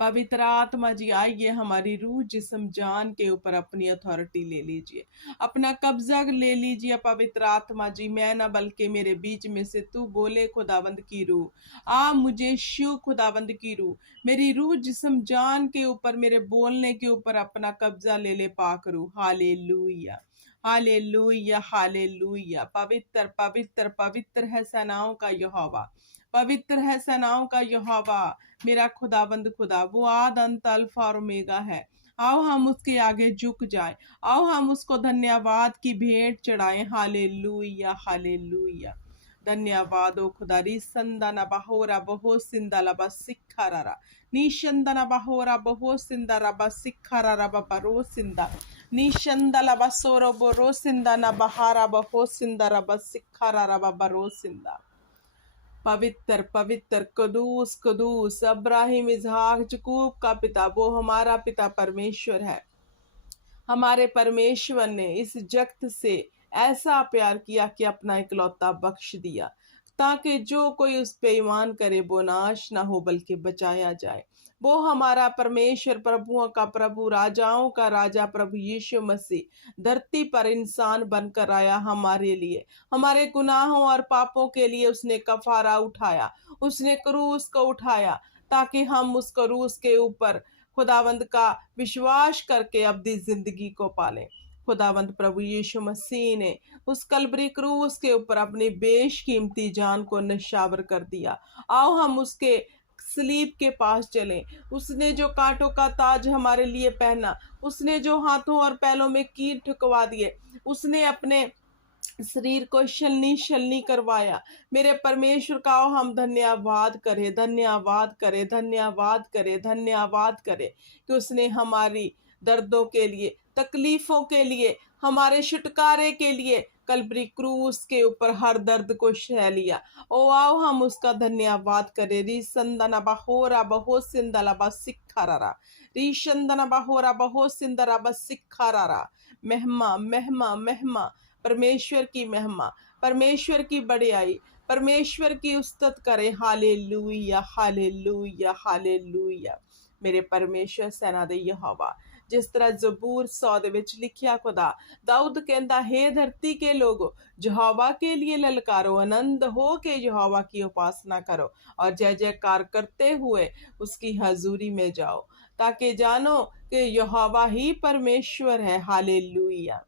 पवित्र आत्मा जी आइए, हमारी रूह जिस्म जान के ऊपर अपनी अथॉरिटी ले लीजिए, अपना कब्जा ले लीजिए। पवित्र आत्मा जी, मैं ना बल्कि मेरे बीच में से तू बोले खुदावंद की रूह आ मुझे शू खुदावंद की रूह, मेरी रूह जिस्म जान के ऊपर, मेरे बोलने के ऊपर अपना कब्जा ले ले पाक रूह। Hallelujah, hallelujah, hallelujah. पवित्र पवित्र पवित्र है सेनाओं का यहोवा, पवित्र है सेनाओं का यहोवा, मेरा खुदाबंद खुदा। वो आद अंत अल्फा और ओमेगा है। आओ हम उसके आगे झुक जाएं, आओ हम उसको धन्यवाद की भेंट चढ़ाएं। Hallelujah, hallelujah. धन्यवाद ओ खुदा। रिसंदना बहोरा बहो सिंदला बसिखारा, निशंदना बहोरा बहो सिंदरा बसिखारा बरो सिंदा, निशंदला बसोरो बरो सिंदना बहारा बहो सिंदरा बसिखारा बरो सिंदा। पवित्र पवित्र कदूस कदूस, अब्राहिम इसहाक याकूब का पिता, वो हमारा पिता परमेश्वर है। हमारे परमेश्वर ने इस जगत से ऐसा प्यार किया कि अपना इकलौता बख्श दिया, ताकि जो कोई उस पे ईमान करे वो नाश ना हो बल्कि बचाया जाए। वो हमारा परमेश्वर, प्रभुओं का प्रभु, राजाओं का राजा, प्रभु यीशु मसीह धरती पर इंसान बनकर आया हमारे लिए। हमारे गुनाहों और पापों के लिए उसने कफारा उठाया, उसने क्रूस को उठाया, ताकि हम उस क्रूस के ऊपर खुदावंद का विश्वास करके अब्दी जिंदगी को पालें। खुदावंद प्रभु यीशु मसीह ने उस कलवरी क्रूस के ऊपर अपनी बेशकीमती जान को नशावर कर दिया। आओ हम उसके सलीब के पास चलें। उसने जो कांटों का ताज हमारे लिए पहना, उसने जो हाथों और पैरों में कील ठुकवा दिए, उसने अपने शरीर को छलनी छलनी करवाया। मेरे परमेश्वर का हम धन्यवाद करें, धन्यवाद करें, धन्यवाद करें, धन्यवाद करें कि उसने हमारी दर्दों के लिए, तकलीफों के लिए, हमारे छुटकारे के लिए कलवरी क्रूस के ऊपर हर दर्द को सह लिया। ओ आओ हम उसका धन्यवाद करें। रिसंदना बहोरा बहो सिंदला बसिखारा, रिसंदना बहोरा बहो सिंदरा बसिखारा। महिमा महिमा महिमा, परमेश्वर की महिमा, परमेश्वर की बड़ाई, परमेश्वर की उस्तत करें। Hallelujah, hallelujah, hallelujah. मेरे परमेश्वर सेना दे यहोवा, जिस तरह जबूर 100 ਦੇ ਵਿੱਚ ਲਿਖਿਆ खुदा दाऊद कहता, हे धरती के लोगो, यहोवा के लिए ललकारो, आनंद हो के यहोवा की उपासना करो और जय जयकार करते हुए उसकी हजूरी में जाओ, ताकि जानो कि यहोवा ही परमेश्वर है। हालेलुया।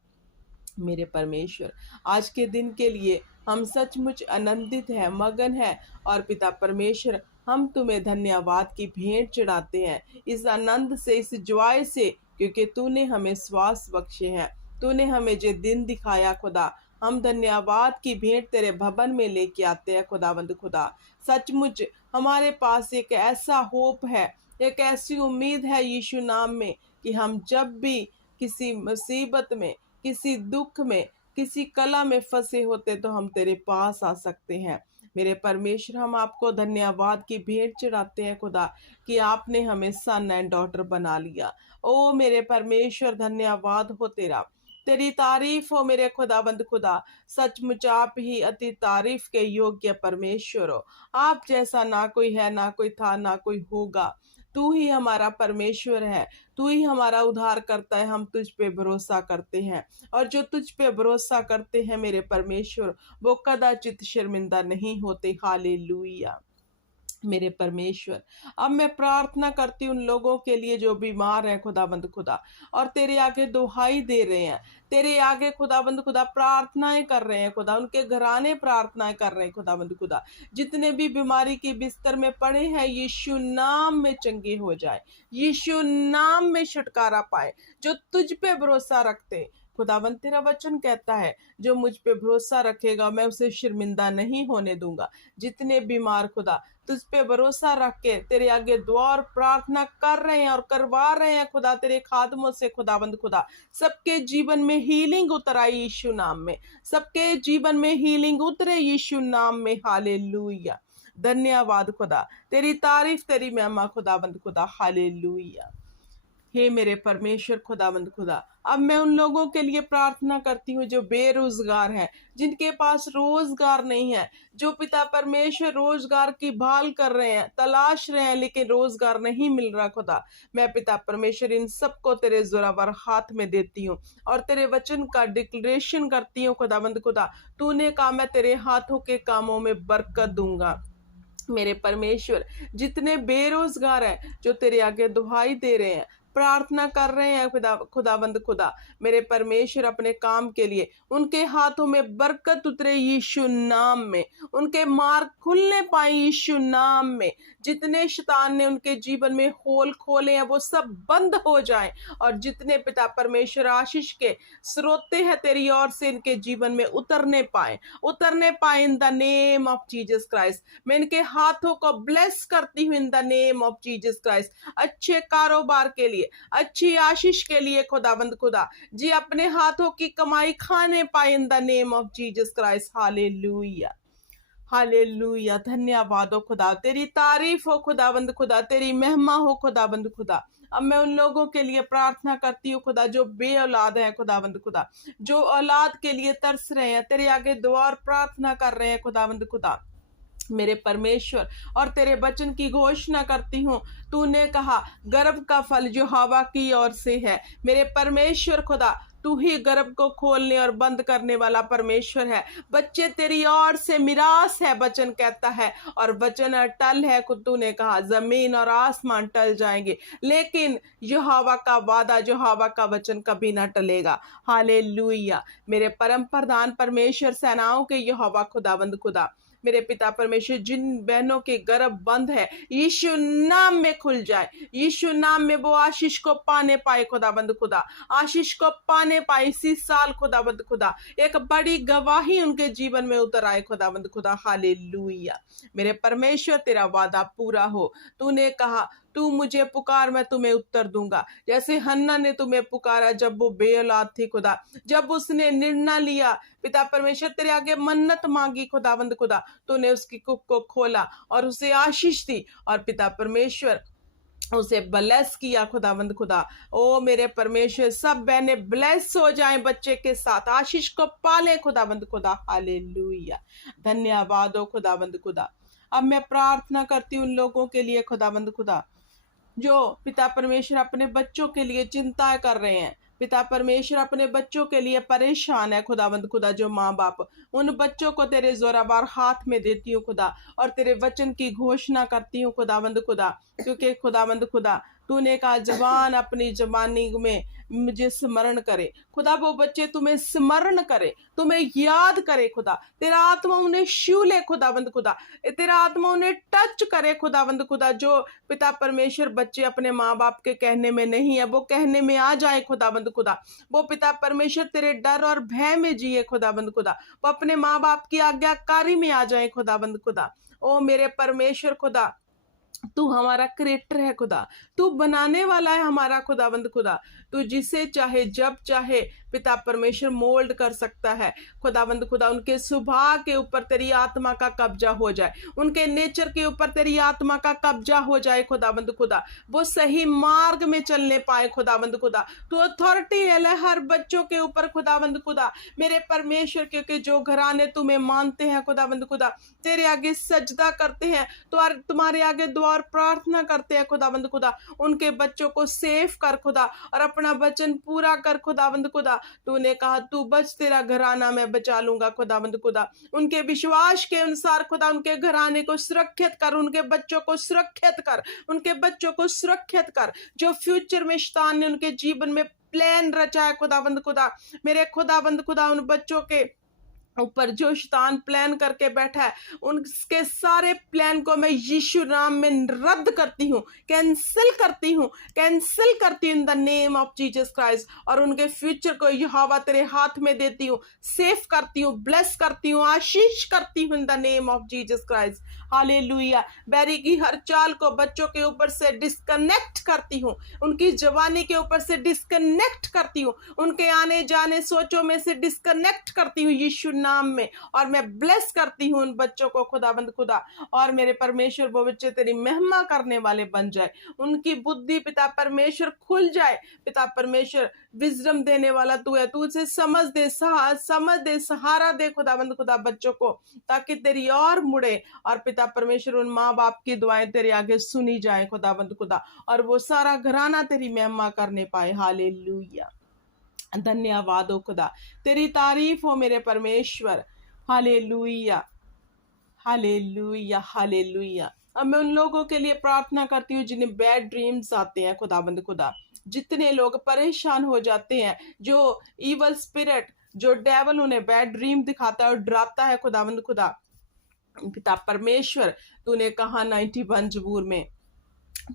मेरे परमेश्वर, आज के दिन के लिए हम सचमुच आनंदित हैं, मगन हैं, और पिता परमेश्वर हम तुम्हें धन्यवाद की भेंट चढ़ाते हैं, इस आनंद से, इस जॉय से, क्योंकि तूने हमें श्वास बख्शे हैं, तूने हमें जो दिन दिखाया खुदा। हम धन्यवाद की भेंट तेरे भवन में लेके आते हैं खुदावंद खुदा। सचमुच हमारे पास एक ऐसा होप है, एक ऐसी उम्मीद है यीशु नाम में, कि हम जब भी किसी मुसीबत में, किसी दुख में, किसी कला में फंसे होते तो हम तेरे पास आ सकते हैं। मेरे परमेश्वर, हम आपको धन्यवाद की भेंट चढ़ाते हैं खुदा, कि आपने हमें सन एंड डॉटर बना लिया। ओ मेरे परमेश्वर, धन्यवाद हो तेरा, तेरी तारीफ हो मेरे खुदाबंद खुदा। सचमुच आप ही अति तारीफ के योग्य परमेश्वर हो। आप जैसा ना कोई है, ना कोई था, ना कोई होगा। तू ही हमारा परमेश्वर है, तू ही हमारा उद्धार करता है। हम तुझ पे भरोसा करते हैं, और जो तुझ पे भरोसा करते हैं मेरे परमेश्वर, वो कदाचित शर्मिंदा नहीं होते। हालेलुया। मेरे परमेश्वर, अब मैं प्रार्थना करती हूँ उन लोगों के लिए जो बीमार हैं खुदाबंद खुदा, और तेरे आगे दुहाई दे रहे हैं, तेरे आगे खुदाबंद खुदा प्रार्थनाएं कर रहे हैं खुदा, उनके घराने प्रार्थनाएं कर रहे हैं खुदाबंद खुदा। जितने भी बीमारी के बिस्तर में पड़े हैं, यीशु नाम में चंगे हो जाए, यीशु नाम में छुटकारा पाए। जो तुझ पे भरोसा रखते, खुदावंद तेरा वचन कहता है, जो मुझ पे भरोसा रखेगा मैं उसे शर्मिंदा नहीं होने दूंगा। जितने बीमार खुदा तुझ पे भरोसा रख के तेरे आगे दुआ और प्रार्थना कर रहे हैं और करवा रहे हैं खुदा, तेरे खादमों से खुदावंद खुदा, सबके जीवन में हीलिंग उतर आई यीशु नाम में, सबके जीवन में हीलिंग उतरे यीशु नाम में। हालेलुया। धन्यवाद खुदा, तेरी तारीफ, तेरी महिमा खुदावंद खुदा। हालेलुया। हे मेरे परमेश्वर खुदावंद खुदा, अब मैं उन लोगों के लिए प्रार्थना करती हूँ जो बेरोजगार हैं, जिनके पास रोजगार नहीं है, जो पिता परमेश्वर रोजगार की भाल कर रहे हैं, तलाश रहे हैं, लेकिन रोजगार नहीं मिल रहा खुदा। मैं पिता परमेश्वर इन सबको तेरे जोरावर हाथ में देती हूँ और तेरे वचन का डिक्लेरेशन करती हूँ खुदावंद खुदा। तूने कहा मैं तेरे हाथों के कामों में बरकत दूंगा। मेरे परमेश्वर, जितने बेरोजगार हैं जो तेरे आगे दुहाई दे रहे हैं, प्रार्थना कर रहे हैं खुदावंद खुदा, मेरे परमेश्वर अपने काम के लिए, उनके हाथों में बरकत उतरे यीशु नाम में, उनके मार्ग खुलने पाए यीशु नाम में। जितने शैतान ने उनके जीवन में होल खोले हैं वो सब बंद हो जाएं, और जितने पिता परमेश्वर आशीष के स्रोते हैं तेरी ओर से इनके जीवन में उतरने पाए इन the name of Jesus Christ. मैं इनके हाथों को ब्लेस करती हूँ in the name of Jesus Christ, अच्छे कारोबार के लिए, अच्छी आशीष के लिए खुदावंद खुदा जी, अपने हाथों की कमाई खाने पाए इन the name of Jesus Christ. Hallelujah, hallelujah, धन्यवाद हो खुदा, तेरी तारीफ हो खुदावंद खुदा, तेरी महिमा हो खुदावंद खुदा। अब मैं उन लोगों के लिए प्रार्थना करती हूँ खुदा जो बे औलाद है खुदावंद खुदा, जो औलाद के लिए तरस रहे हैं, तेरे आगे दुआ और प्रार्थना कर रहे हैं खुदावंद खुदा, मेरे परमेश्वर। और तेरे वचन की घोषणा करती हूँ, तूने कहा गर्भ का फल जो हवा की ओर से है। मेरे परमेश्वर खुदा, तू ही गर्भ को खोलने और बंद करने वाला परमेश्वर है। बच्चे तेरी ओर से मिरास है, वचन कहता है, और वचन अटल है। तूने कहा जमीन और आसमान टल जाएंगे, लेकिन यहोवा का वादा, यहोवा का वचन कभी ना टलेगा। हालेलुया, मेरे परम प्रधान परमेश्वर, सेनाओं के यहोवा खुदावंद खुदा, मेरे पिता परमेश्वर, जिन बहनों के गर्भ बंद है यीशु नाम में खुल जाए, यीशु नाम में वो आशीष को पाने पाए खुदाबंद खुदा, आशीष को पाने पाए इसी साल खुदाबंद खुदा, एक बड़ी गवाही उनके जीवन में उतर आए खुदाबंद खुदा। हालेलुया, मेरे परमेश्वर, तेरा वादा पूरा हो। तूने कहा तू मुझे पुकार, मैं तुम्हें उत्तर दूंगा। जैसे हन्ना ने तुम्हें पुकारा जब वो बेऔलाद थी खुदा, जब उसने निर्णय लिया पिता परमेश्वर, तेरे आगे मन्नत मांगी खुदावंद खुदा, तूने उसकी कुप को खोला और उसे आशीष दी, और पिता परमेश्वर उसे ब्लेस किया खुदावंद खुदा। ओ मेरे परमेश्वर, सब बहनें ब्लेस हो जाएं बच्चे के साथ, आशीष को पाले खुदावंद खुदा। हालेलुया, धन्यवाद हो खुदावंद खुदा। अब मैं प्रार्थना करती हूँ उन लोगों के लिए खुदावंद खुदा जो पिता परमेश्वर अपने बच्चों के लिए चिंता कर रहे हैं, पिता परमेश्वर अपने बच्चों के लिए परेशान है खुदावंद खुदा। जो माँ बाप उन बच्चों को तेरे जोरावर हाथ में देती हूँ खुदा, और तेरे वचन की घोषणा करती हूँ खुदावंद खुदा, क्योंकि खुदावंद खुदा तूने कहा जवान अपनी जवानी में मुझे स्मरण करे खुदा, वो बच्चे तुम्हें स्मरण करे, तुम्हें याद करे खुदा, तेरा आत्मा उन्हें छू ले खुदावंद खुदा, तेरा आत्मा उन्हें टच करे खुदावंद खुदा। जो पिता परमेश्वर बच्चे अपने माँ बाप के कहने में नहीं है, वो कहने में आ जाए खुदावंद खुदा, वो पिता परमेश्वर तेरे डर और भय में जिए खुदावंद खुदा, वो अपने माँ बाप की आज्ञाकारी में आ जाए खुदावंद खुदा। ओ मेरे परमेश्वर खुदा, तू हमारा क्रिएटर है खुदा, तू बनाने वाला है हमारा खुदावंद खुदा, तू जिसे चाहे जब चाहे पिता परमेश्वर मोल्ड कर सकता है खुदावंद खुदा। उनके स्वभाव के ऊपर तेरी आत्मा का कब्जा हो जाए, उनके नेचर के ऊपर तेरी आत्मा का कब्जा हो जाए खुदावंद खुदा, वो सही मार्ग में चलने पाए खुदावंद खुदा। तू अथॉरिटी है हर बच्चों के ऊपर खुदावंद खुदा, मेरे परमेश्वर, क्योंकि जो घराने तुम्हें मानते हैं खुदावंद खुदा, तेरे आगे सजदा करते हैं, तो तुम्हारे आगे दुआ और प्रार्थना करते हैं खुदावंद खुदा, उनके बच्चों को सेफ कर खुदा, और अपना वचन पूरा कर खुदावंद खुदा। तूने कहा तू बच, तेरा घराना मैं बचा लूंगा खुदावंद खुदा। उनके विश्वास के अनुसार खुदा उनके घराने को सुरक्षित कर, उनके बच्चों को सुरक्षित कर, उनके बच्चों को सुरक्षित कर। जो फ्यूचर में शैतान ने उनके जीवन में प्लान रचा है खुदावंद खुदा, मेरे खुदावंद खुदा, उन बच्चों के ऊपर जो शैतान प्लान करके बैठा है, उनके सारे प्लान को मैं यीशु नाम में रद्द करती हूँ, कैंसिल करती हूँ in the name of Jesus Christ. और उनके फ्यूचर को यहोवा तेरे हाथ में देती हूँ, सेफ करती हूँ, ब्लेस करती हूँ, आशीष करती हूँ in the name of Jesus Christ. Hallelujah. बैरी की हर चाल को बच्चों के ऊपर से डिस्कनेक्ट करती हूँ, उनकी जवानी के ऊपर से डिस्कनेक्ट करती हूँ, उनके आने जाने सोचों में से डिस्कनेक्ट करती हूँ यीशु नाम में। और मैं ब्लेस करती हूँ उन बच्चों को खुदाबंद खुदा। और मेरे परमेश्वर वो बच्चे तेरी महिमा करने वाले बन जाए, उनकी बुद्धि पिता परमेश्वर खुल जाए। पिता परमेश्वर विजडम देने वाला तू है, तू उसे समझ दे, सहारा दे खुदाबंद खुदा बच्चों को, ताकि तेरी और मुड़े। और पिता परमेश्वर उन माँ बाप की दुआएं तेरे आगे सुनी जाए खुदाबंद खुदा, और वो सारा घराना तेरी महिमा करने पाए। हालेलुया। धन्यवाद हो खुदा, तेरी तारीफ हो मेरे परमेश्वर। Hallelujah, hallelujah, hallelujah. अब मैं उन लोगों के लिए प्रार्थना करती हूँ जिन्हें बैड ड्रीम्स आते हैं खुदाबंद खुदा, जितने लोग परेशान हो जाते हैं, जो इवल स्पिरिट, जो डेवल उन्हें बैड ड्रीम दिखाता है और डराता है खुदाबंद खुदा। पिता परमेश्वर, तूने कहा 91 जबूर में,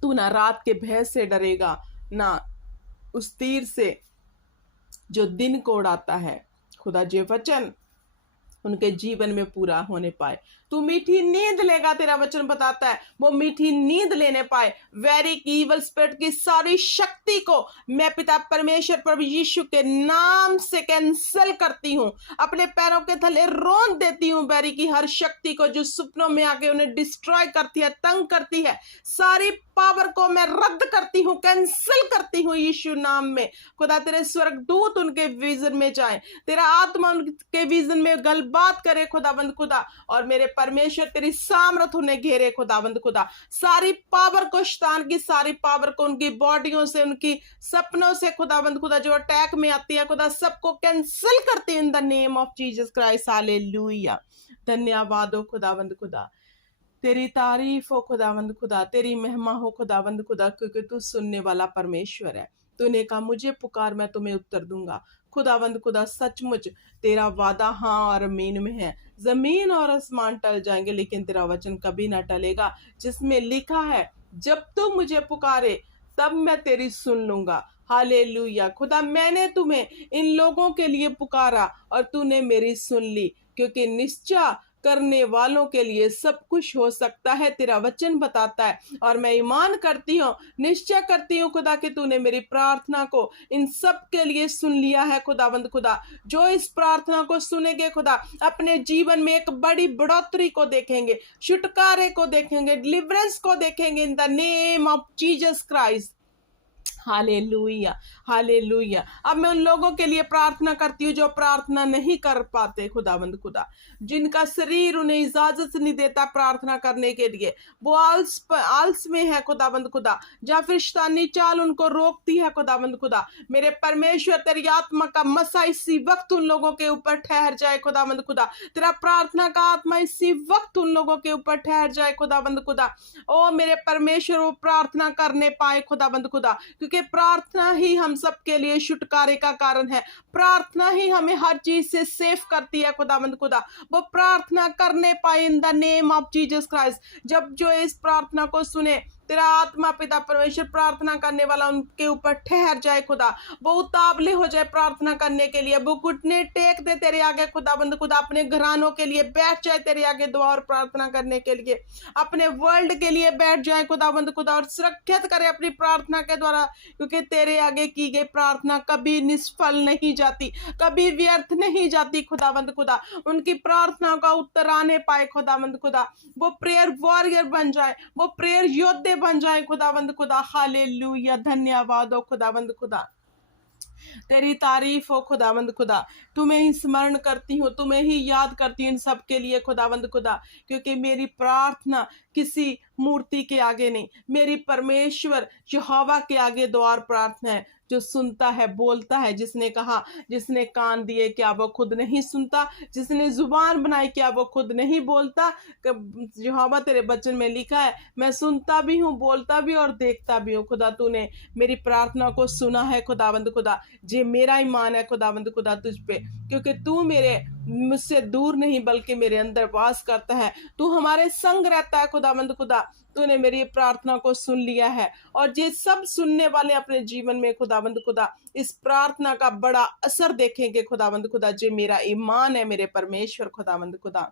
तू ना रात के भय से डरेगा, ना उस तीर से जो दिन को उड़ाता है। खुदा जे वचन उनके जीवन में पूरा होने पाए। तू मीठी नींद लेगा, तेरा वचन बताता है, वो मीठी नींद लेने पाए। वेरी ईवल स्पिरिट की सारी शक्ति को मैं पिता परमेश्वर प्रभु यीशु के नाम से कैंसिल करती हूँ, अपने पैरों के थले रोन देती हूँ। वेरी की हर शक्ति को जो सपनों में आके उन्हें डिस्ट्रॉय करती है, तंग करती है, सारी पावर को मैं रद्द करती हूँ, कैंसिल करती हूँ यीशु नाम में। खुदा तेरे स्वर्गदूत उनके विजन में जाए, तेरा आत्मा उनके विजन में गलबात करे खुदाबंद खुदा। और मेरे परमेश्वर तेरी सामर्थ उन्हें घेरे खुदाबंद खुदा। सारी पावर को, शैतान की सारी पावर को उनकी बॉडियों से, उनकी सपनों से खुदाबंद खुदा जो अटैक में आती है खुदा, सबको कैंसिल करते इन the name of Jesus Christ. Hallelujah. धन्यवाद हो खुदाबंद खुदा, तेरी तारीफ हो खुदावंद खुदा, तेरी महिमा हो खुदावंद खुदा, क्योंकि तू सुनने वाला परमेश्वर है। तूने कहा मुझे पुकार, मैं तुम्हें उत्तर दूंगा। खुदावंद खुदा, सचमुच तेरा वादा हाँ और अमीन में है। जमीन और आसमान टल जाएंगे लेकिन तेरा वचन कभी ना टलेगा, जिसमें लिखा है जब तू मुझे पुकारे तब मैं तेरी सुन लूंगा। हालेलुया। खुदा, मैंने तुम्हें इन लोगों के लिए पुकारा और तूने मेरी सुन ली, क्योंकि निश्चय करने वालों के लिए सब कुछ हो सकता है, तेरा वचन बताता है। और मैं ईमान करती हूँ, निश्चय करती हूँ खुदा कि तूने मेरी प्रार्थना को इन सब के लिए सुन लिया है खुदावंद खुदा। जो इस प्रार्थना को सुनेंगे खुदा, अपने जीवन में एक बड़ी बढ़ोतरी को देखेंगे, छुटकारे को देखेंगे, डिलीवरेंस को देखेंगे इन the name of Jesus Christ. Hallelujah, hallelujah. अब मैं उन लोगों के लिए प्रार्थना करती हूँ जो प्रार्थना नहीं कर पाते खुदावंद खुदा, जिनका शरीर उन्हें इजाजत नहीं देता प्रार्थना करने के लिए, वो आलस में है खुदावंद खुदा, या फिर शैतानी चाल उनको रोकती है खुदावंद खुदा। मेरे परमेश्वर, तेरी आत्मा का मसा इसी वक्त उन लोगों के ऊपर ठहर जाए खुदावंद खुदा। तेरा प्रार्थना का आत्मा इसी वक्त उन लोगों के ऊपर ठहर जाए खुदावंद खुदा। ओ मेरे परमेश्वर, वो प्रार्थना करने पाए खुदावंद खुदा, क्योंकि प्रार्थना ही हम सबके लिए छुटकारे का कारण है। प्रार्थना ही हमें हर चीज से सेफ करती है खुदावंद खुदा। वो प्रार्थना करने पाए इन the name of Jesus Christ. जब जो इस प्रार्थना को सुने, तेरा आत्मा पिता परमेश्वर प्रार्थना करने वाला उनके ऊपर ठहर जाए खुदा, वो उतावले हो जाए प्रार्थना करने के लिए, वो घुटने टेक दे तेरे आगे खुदाबंद खुदा, अपने घरानों के लिए बैठ जाए तेरे आगे दुआ और प्रार्थना करने के लिए, अपने वर्ल्ड के लिए बैठ जाए खुदाबंद खुदा, और सुरक्षित करे अपनी प्रार्थना के द्वारा, क्योंकि तेरे आगे की गई प्रार्थना कभी निष्फल नहीं जाती, कभी व्यर्थ नहीं जाती खुदाबंद खुदा। उनकी प्रार्थना का उत्तर आने पाए खुदाबंद खुदा, वो प्रेयर वॉरियर बन जाए, वो प्रेयर योद्धे बन जाए खुदावंद खुदा। हालेलुया। धन्यवाद हो खुदावंद खुदा, तेरी तारीफ हो खुदावंद खुदा। तुम्हें ही स्मरण करती हूँ, तुम्हें ही याद करती हूँ इन सब के लिए खुदावंद खुदा, क्योंकि मेरी प्रार्थना किसी मूर्ति के आगे नहीं, मेरी परमेश्वर यहोवा के आगे द्वार प्रार्थना है, जो सुनता है, बोलता है। जिसने कहा, जिसने कान दिए क्या वो खुद नहीं सुनता, जिसने जुबान बनाई क्या वो खुद नहीं बोलता। यहोवा तेरे वचन में लिखा है, मैं सुनता भी हूँ, बोलता भी और देखता भी हूँ। खुदा, तूने मेरी प्रार्थना को सुना है खुदावंद खुदा। जे मेरा ईमान है खुदावंद खुदा तुझ पे, क्योंकि तू मुझसे दूर नहीं बल्कि मेरे अंदर वास करता है, तू हमारे संग रहता है खुदावंद खुदा। तूने मेरी प्रार्थना को सुन लिया है, और ये सब सुनने वाले अपने जीवन में खुदावंद खुदा इस प्रार्थना का बड़ा असर देखेंगे खुदावंद खुदा। जे मेरा ईमान है मेरे परमेश्वर खुदावंद खुदा।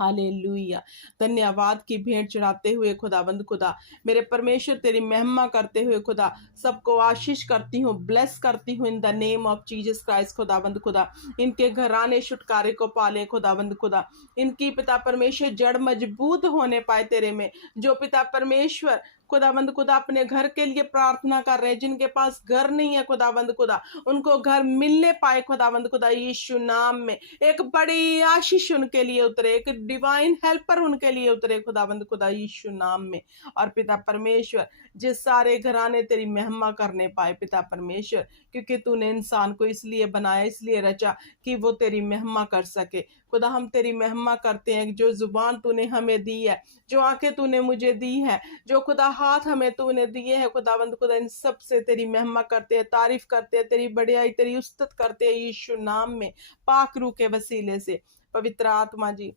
हालेलुया। धन्यवाद की भेंट चढ़ाते हुए खुदावंद खुदा, मेरे परमेश्वर तेरी महिमा करते हुए खुदा, सबको आशीष करती हूँ, ब्लेस करती हूँ in the name of Jesus Christ खुदावंद खुदा। इनके घराने छुटकारे को पाले खुदावंद खुदा। इनकी पिता परमेश्वर जड़ मजबूत होने पाए तेरे में। जो पिता परमेश्वर खुदावंद खुदा अपने घर के लिए प्रार्थना कर रहे हैं, जिनके पास घर नहीं है खुदावंद खुदा, उनको घर मिलने पाए खुदावंद खुदा यीशु नाम में। एक बड़ी आशीष उनके लिए उतरे, एक डिवाइन हेल्पर उनके लिए उतरे खुदावंद खुदा यीशु नाम में। और पिता परमेश्वर जिस सारे घराने तेरी महिमा करने पाए पिता परमेश्वर, क्योंकि तूने इंसान को इसलिए बनाया, इसलिए रचा कि वो तेरी महिमा कर सके। खुदा हम तेरी महिमा करते हैं, जो जुबान तूने हमें दी है, जो आंखें तूने मुझे दी है, जो खुदा हाथ हमें तूने दिए हैं खुदावंद खुदा, इन सब से तेरी महिमा करते हैं, तारीफ करते हैं, तेरी बढ़ियाई तेरी उस्तत करते हैं यीशु नाम में। पाक रूह के वसीले से पवित्र आत्मा जी,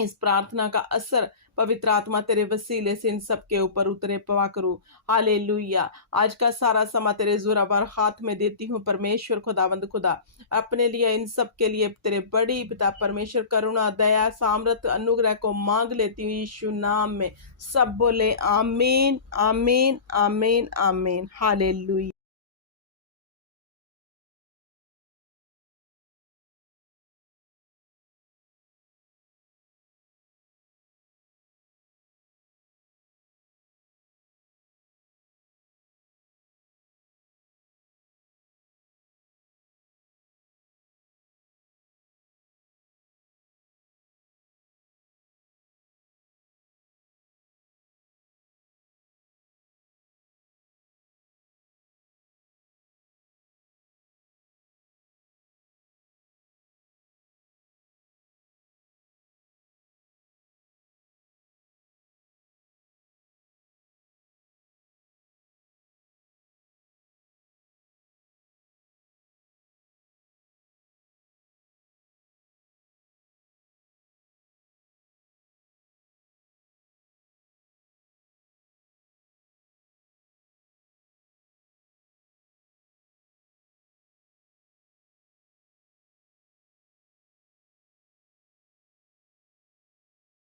इस प्रार्थना का असर पवित्र आत्मा तेरे वसीले से इन सब के ऊपर उतरे पवा करूँ। हालेलुया। आज का सारा समा तेरे जोरावर हाथ में देती हूँ परमेश्वर खुदावंद खुदा। अपने लिए इन सब के लिए तेरे बड़ी पिता परमेश्वर करुणा दया सामर्थ अनुग्रह को मांग लेती हूँ यीशु नाम में। सब बोले आमीन आमीन आमीन आमीन। हालेलुया।